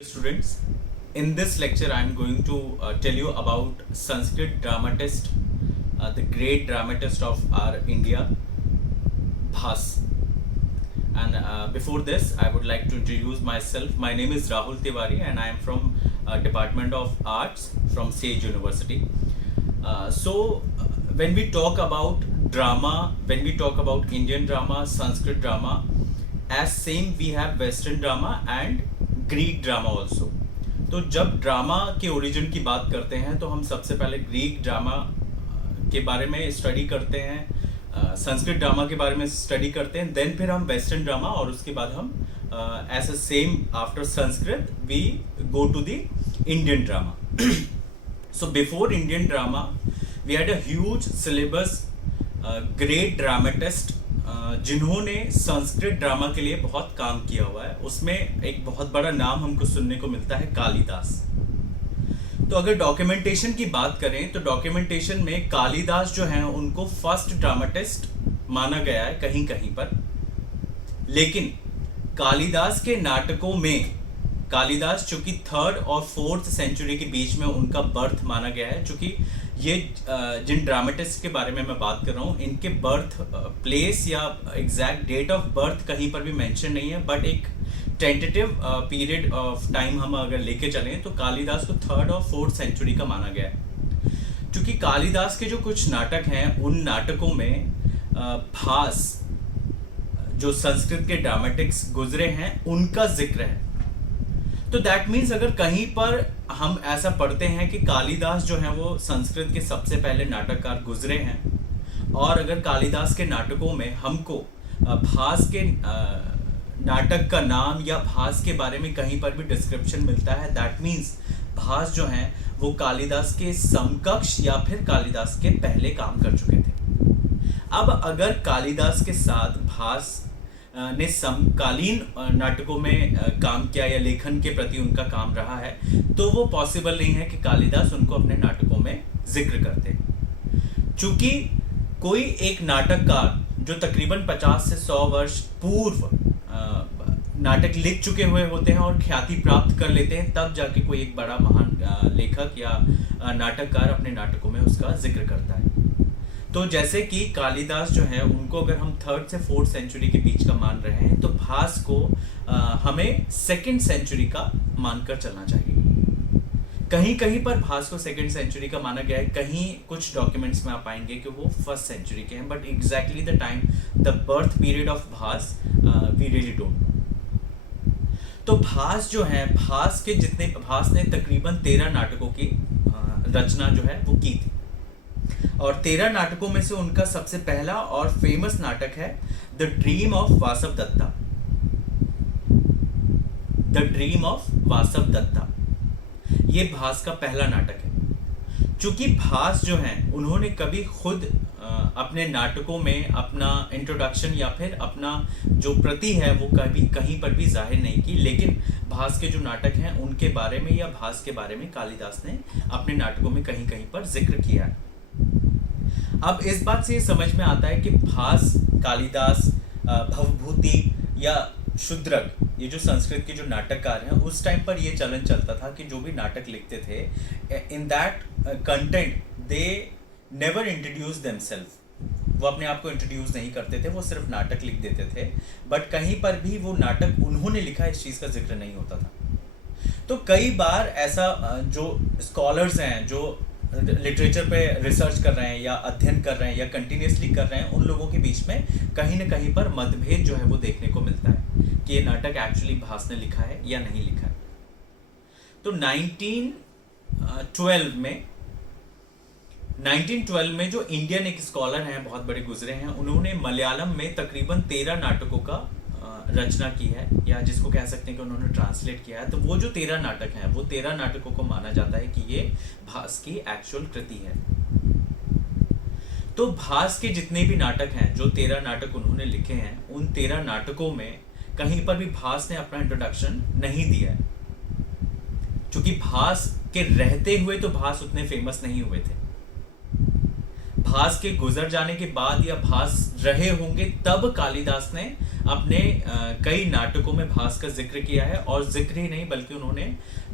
Students, in this lecture I am going to tell you about Sanskrit dramatist, the great dramatist of our India, Bhas. And before this, I would like to introduce myself. My name is Rahul Tiwari and I am from Department of Arts from Sage University. When we talk about drama, when we talk about Indian drama, Sanskrit drama, as same we have Western drama and Greek drama also. तो जब drama के origin की बात करते हैं तो हम सबसे पहले ग्रीक ड्रामा के बारे में स्टडी करते हैं, संस्कृत ड्रामा के बारे में स्टडी करते हैं, देन फिर हम वेस्टर्न ड्रामा और उसके बाद हम as a same after Sanskrit we go to the Indian drama. So before Indian drama we had a huge syllabus, great dramatist जिन्होंने संस्कृत ड्रामा के लिए बहुत काम किया हुआ है. उसमें एक बहुत बड़ा नाम हमको सुनने को मिलता है, कालिदास. तो अगर डॉक्यूमेंटेशन की बात करें तो डॉक्यूमेंटेशन में कालिदास जो है उनको फर्स्ट ड्रामेटिस्ट माना गया है कहीं कहीं पर. लेकिन कालिदास के नाटकों में कालिदास चूंकि 3rd और 4th सेंचुरी के बीच में उनका बर्थ माना गया है, चूंकि ये जिन ड्रामेटिस्ट के बारे में मैं बात कर रहा हूँ इनके बर्थ प्लेस या एग्जैक्ट डेट ऑफ बर्थ कहीं पर भी मेंशन नहीं है, बट एक टेंटेटिव पीरियड ऑफ टाइम हम अगर लेके चलें तो कालिदास को 3rd और 4th सेंचुरी का माना गया है. क्योंकि कालिदास के जो कुछ नाटक हैं उन नाटकों में भास जो संस्कृत के ड्रामेटिक्स गुजरे हैं उनका जिक्र है. तो दैट मीन्स अगर कहीं पर हम ऐसा पढ़ते हैं कि कालिदास जो है वो संस्कृत के सबसे पहले नाटककार गुजरे हैं और अगर कालिदास के नाटकों में हमको भास के नाटक का नाम या भास के बारे में कहीं पर भी डिस्क्रिप्शन मिलता है, दैट मीन्स भास जो हैं वो कालिदास के समकक्ष या फिर कालिदास के पहले काम कर चुके थे. अब अगर कालिदास के साथ भास ने समकालीन नाटकों में काम किया या लेखन के प्रति उनका काम रहा है तो वो पॉसिबल नहीं है कि कालिदास उनको अपने नाटकों में जिक्र करते. चूंकि कोई एक नाटककार जो तकरीबन 50 से 100 वर्ष पूर्व नाटक लिख चुके हुए होते हैं और ख्याति प्राप्त कर लेते हैं, तब जाके कोई एक बड़ा महान लेखक या नाटककार अपने नाटकों में उसका जिक्र करता है. तो जैसे कि कालिदास जो है उनको अगर हम 3rd से 4th सेंचुरी के बीच का मान रहे हैं तो भास को हमें 2nd सेंचुरी का मानकर चलना चाहिए. कहीं कहीं पर भास को 2nd सेंचुरी का माना गया है, कहीं कुछ डॉक्यूमेंट्स में आप पाएंगे कि वो 1st सेंचुरी के हैं, but exactly the time the birth period of Bhasa we really don't know. तो भास जो है भास ने तकरीबन 13 नाटकों की रचना जो है वो की थी और 13 नाटकों में से उनका सबसे पहला और फेमस नाटक है the dream of Vasavadatta. The dream of Vasavadatta ये भास का पहला नाटक है. चूंकि भास जो हैं उन्होंने कभी खुद अपने नाटकों में अपना इंट्रोडक्शन या फिर अपना जो प्रति है वो कभी कहीं पर भी जाहिर नहीं की, लेकिन भास के जो नाटक हैं उनके बारे में या भास के बारे में कालिदास ने अपने नाटकों में कहीं कहीं पर जिक्र किया है. अब इस बात से ये समझ में आता है कि भास, कालिदास, भवभूति या शूद्रक, ये जो संस्कृत के जो नाटककार हैं उस टाइम पर ये चलन चलता था कि जो भी नाटक लिखते थे in that content they never introduce themselves. वो अपने आप को इंट्रोड्यूस नहीं करते थे, वो सिर्फ नाटक लिख देते थे, बट कहीं पर भी वो नाटक उन्होंने लिखा इस चीज़ का जिक्र नहीं होता था. तो कई बार ऐसा जो स्कॉलर्स हैं जो लिटरेचर पे रिसर्च कर रहे हैं या अध्ययन कर रहे हैं या कंटिन्यूसली कर रहे हैं, उन लोगों के बीच में कहीं ना कहीं पर मतभेद जो है वो देखने को मिलता है कि ये नाटक एक्चुअली भास ने लिखा है या नहीं लिखा है. तो 1912 में जो इंडियन एक स्कॉलर हैं बहुत बड़े गुजरे हैं, उन्होंने मलयालम में तकरीबन 13 नाटकों का रचना की है या जिसको कह सकते हैं कि उन्होंने ट्रांसलेट किया है. तो वो जो 13 नाटक हैं वो 13 नाटकों को माना जाता है कि ये भास की एक्चुअल कृति है. तो भास के जितने भी नाटक हैं, जो 13 नाटक उन्होंने लिखे हैं, उन 13 नाटकों में कहीं पर भी भास ने अपना इंट्रोडक्शन नहीं दिया है. क्योंकि भास के रहते हुए तो भास उतने फेमस नहीं हुए थे. भास के गुजर जाने के बाद या भास रहे होंगे तब कालिदास ने अपने कई नाटकों में भास का जिक्र किया है, और जिक्र ही नहीं बल्कि उन्होंने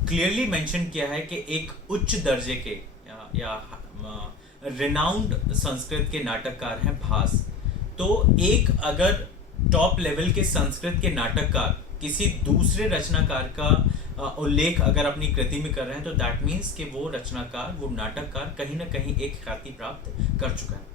क्लियरली मेंशन किया है कि एक उच्च दर्जे के या रिनाउंड संस्कृत के नाटककार हैं भास। तो एक अगर टॉप लेवल के संस्कृत के नाटककार किसी दूसरे रचनाकार का उल्लेख अगर अपनी कृति में कर रहे हैं, तो दैट मीन्स कि वो रचनाकार, वो नाटककार कहीं ना कहीं एक ख्याति प्राप्त कर चुका है।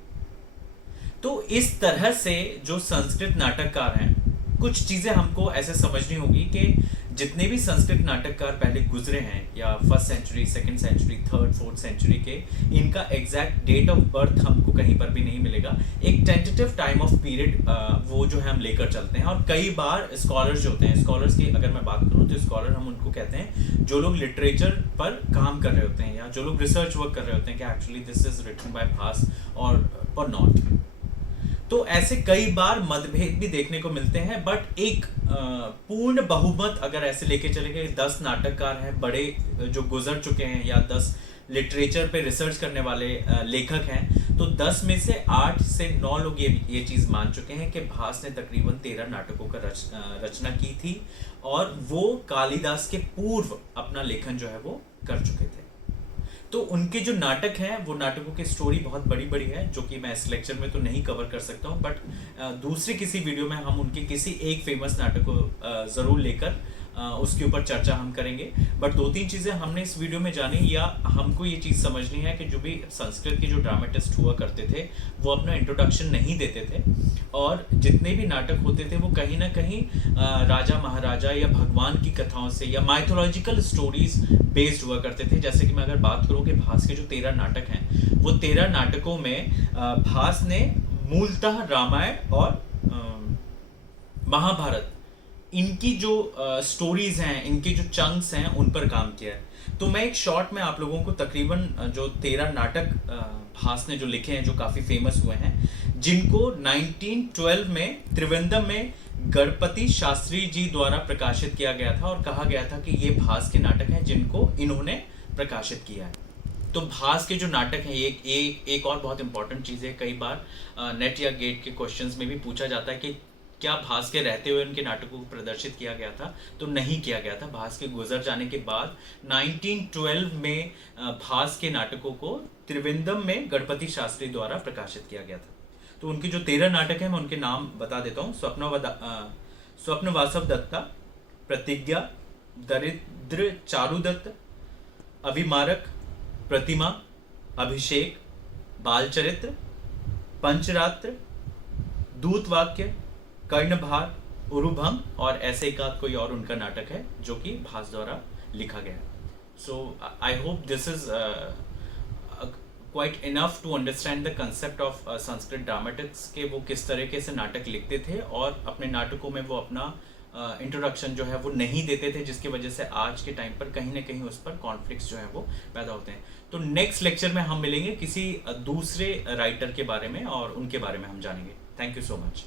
तो इस तरह से जो संस्कृत नाटककार हैं, कुछ चीज़ें हमको ऐसे समझनी होगी कि जितने भी संस्कृत नाटककार पहले गुजरे हैं, या first century, second century, third, fourth century के, इनका एग्जैक्ट डेट ऑफ बर्थ हमको कहीं पर भी नहीं मिलेगा। एक टेंटेटिव टाइम ऑफ पीरियड वो जो है हम लेकर चलते हैं। और कई बार स्कॉलर्स जो होते हैं, स्कॉलर्स की अगर मैं बात करूँ तो स्कॉलर हम उनको कहते हैं जो लोग लिटरेचर पर काम कर रहे होते हैं, या जो लोग रिसर्च वर्क कर रहे होते हैं कि actually this is written by Bhasa or not. तो ऐसे कई बार मतभेद भी देखने को मिलते हैं, बट एक पूर्ण बहुमत अगर ऐसे लेके चले गए, 10 नाटककार हैं बड़े जो गुजर चुके हैं, या 10 लिटरेचर पे रिसर्च करने वाले लेखक हैं, तो 10 में से 8 से 9 लोग ये चीज़ मान चुके हैं कि भास ने तकरीबन 13 नाटकों का रचना की थी, और वो कालिदास के पूर्व अपना लेखन जो है वो कर चुके थे। तो उनके जो नाटक हैं, वो नाटकों की स्टोरी बहुत बड़ी बड़ी है, जो कि मैं इस लेक्चर में तो नहीं कवर कर सकता हूँ, बट दूसरे किसी वीडियो में हम उनके किसी एक फेमस नाटक को ज़रूर लेकर उसके ऊपर चर्चा हम करेंगे। बट 2-3 चीज़ें हमने इस वीडियो में जानी, या हमको ये चीज़ समझनी है कि जो भी संस्कृत के जो ड्रामेटिस्ट हुआ करते थे, वो अपना इंट्रोडक्शन नहीं देते थे, और जितने भी नाटक होते थे वो कहीं ना कहीं राजा महाराजा या भगवान की कथाओं से या माइथोलॉजिकल स्टोरीज बेस्ड हुआ करते थे। जैसे कि मैं अगर बात करूँ कि भास के जो 13 नाटक हैं, वो 13 नाटकों में भास ने मूलतः रामायण और महाभारत, इनकी जो स्टोरीज हैं, इनके जो चंक्स हैं, उन पर काम किया है। तो मैं एक शॉर्ट में आप लोगों को तकरीबन जो 13 नाटक भास ने जो लिखे हैं, जो काफ़ी फेमस हुए हैं, जिनको 1912 में त्रिवेंद्रम में गणपति शास्त्री जी द्वारा प्रकाशित किया गया था, और कहा गया था कि ये भास के नाटक हैं जिनको इन्होंने प्रकाशित किया है। तो भास के जो नाटक हैं, एक और बहुत इंपॉर्टेंट चीज़ है, कई बार नेट या गेट के क्वेश्चंस में भी पूछा जाता है कि क्या भास के रहते हुए उनके नाटकों को प्रदर्शित किया गया था? तो नहीं किया गया था। भास के गुजर जाने के बाद 1912 में भास के नाटकों को त्रिवेंद्रम में गणपति शास्त्री द्वारा प्रकाशित किया गया था। तो उनके जो 13 नाटक हैं, मैं उनके नाम बता देता हूँ। स्वप्नवासव दत्ता, प्रतिज्ञा, दरिद्र चारुदत्त, अभिमारक, प्रतिमा, अभिषेक, बालचरित्र, पंचरात्र, दूतवाक्य, कर्णभार, उरुभंग, और ऐसे एक आध कोई और उनका नाटक है जो कि भास द्वारा लिखा गया है। So I hope this is quite enough to understand the concept of Sanskrit dramatics के वो किस तरीके से नाटक लिखते थे, और अपने नाटकों में वो अपना इंट्रोडक्शन जो है वो नहीं देते थे, जिसकी वजह से आज के टाइम पर कहीं ना कहीं उस पर कॉन्फ्लिक्ट्स जो है वो पैदा होते हैं। तो नेक्स्ट लेक्चर में हम मिलेंगे किसी दूसरे राइटर के बारे में, और उनके बारे में हम जानेंगे। Thank you so much.